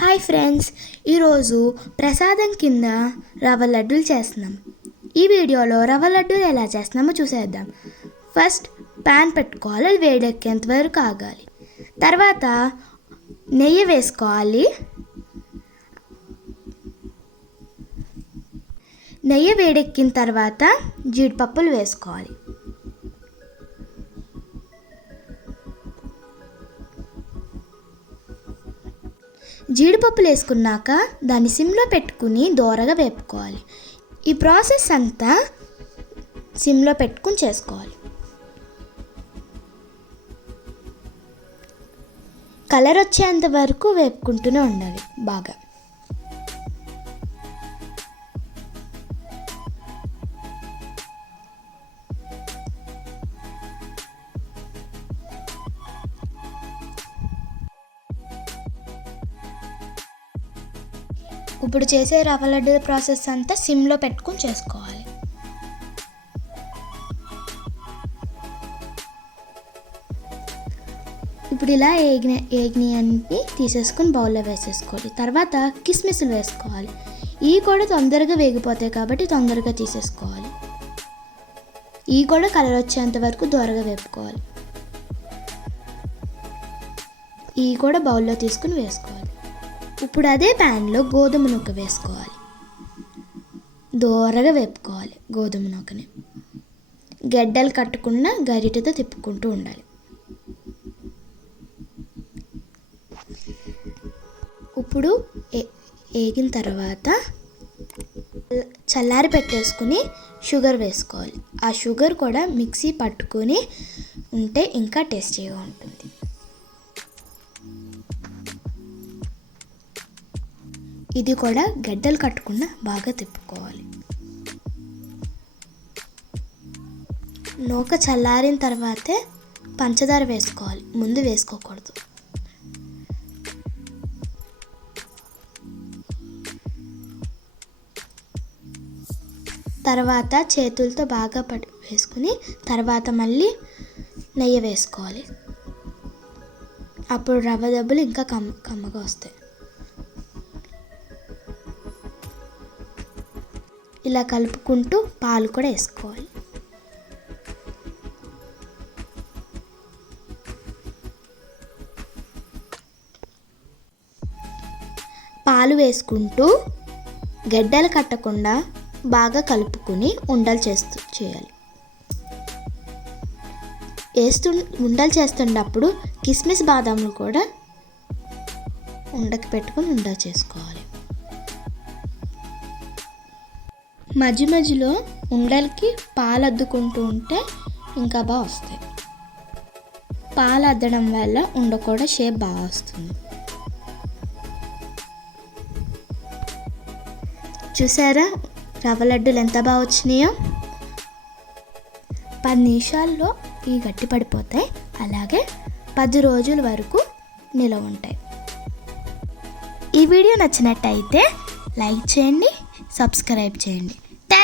Hi friends ఈరోజు ప్రసాదం కింద రవ్వ లడ్డూలు చేస్తున్నాం. ఈ వీడియోలో రవ్వ లడ్డూలు ఎలా చేస్తున్నామో చూసేద్దాం. ఫస్ట్ ప్యాన్ పెట్టుకోవాలి అది వేడెక్కేంత వరకు ఆగాలి. తర్వాత నెయ్యి వేసుకోవాలి. నెయ్యి వేడెక్కిన తర్వాత జీడిపప్పులు వేసుకోవాలి. జీడిపప్పులు వేసుకున్నాక దాన్ని సిమ్లో పెట్టుకుని దోరగా వేపుకోవాలి. ఈ ప్రాసెస్ అంతా సిమ్లో పెట్టుకుని చేసుకోవాలి. కలర్ వచ్చేంత వరకు వేపుకుంటూనే ఉండాలి బాగా. ఇప్పుడు చేసే రవ్వ లడ్డు ప్రాసెస్ అంతా సిమ్లో పెట్టుకుని చేసుకోవాలి. ఇప్పుడు ఇలా ఏగిన ఏగిని అన్ని తీసేసుకుని బౌల్లో వేసేసుకోవాలి. తర్వాత కిస్మిస్లు వేసుకోవాలి. ఇవి కూడా తొందరగా వేగిపోతాయి కాబట్టి తొందరగా తీసేసుకోవాలి. ఇవి కూడా కలర్ వచ్చేంత వరకు దూరగా వేపుకోవాలి. ఇవి కూడా బౌల్లో తీసుకుని వేసుకోవాలి. ఇప్పుడు అదే ప్యాన్లో గోధుమ నూక వేసుకోవాలి. దోరగా వేపుకోవాలి గోధుమ నూకని. గడ్డలు కట్టకుండా గరిటెతో తిప్పుకుంటూ ఉండాలి. ఇప్పుడు వేగిన తర్వాత చల్లారి పెట్టేసుకుని షుగర్ వేసుకోవాలి. ఆ షుగర్ కూడా మిక్సీ పట్టుకొని ఉంటే ఇంకా టేస్టీగా ఉంటుంది. ఇది కూడా గడ్డలు కట్టకుండా బాగా తిప్పుకోవాలి. నూక చల్లారిన తర్వాతే పంచదార వేసుకోవాలి. ముందు వేసుకోకూడదు. తర్వాత చేతులతో బాగా పడి వేసుకుని తర్వాత మళ్ళీ నెయ్యి వేసుకోవాలి. అప్పుడు రవ్వ దెబ్బలు ఇంకా కమ్మ కమ్మగా వస్తాయి. ఇలా కలుపుకుంటూ పాలు కూడా వేసుకోవాలి. పాలు వేసుకుంటూ గడ్డలు కట్టకుండా బాగా కలుపుకుని ఉండలు చేస్తూ చేయాలి. వేస్తు ఉండలు చేస్తున్నప్పుడు కిస్మిస్ బాదాములు కూడా ఉండకి పెట్టుకుని ఉండ చేసుకోవాలి. మధ్య మధ్యలో ఉండలకి పాలు అద్దుకుంటూ ఉంటే ఇంకా బాగా వస్తాయి. పాలు అద్దడం వల్ల ఉండ కూడా షేప్ బాగా వస్తుంది. చూసారా? రవ్వ లడ్డూలు ఎంత బాగా వచ్చినాయో? పది నిమిషాల్లో ఈ గట్టి పడిపోతాయి. అలాగే పది రోజుల వరకు నిలవ ఉంటాయి. ఈ వీడియో నచ్చినట్టయితే లైక్ చేయండి సబ్స్క్రైబ్ చేయండి.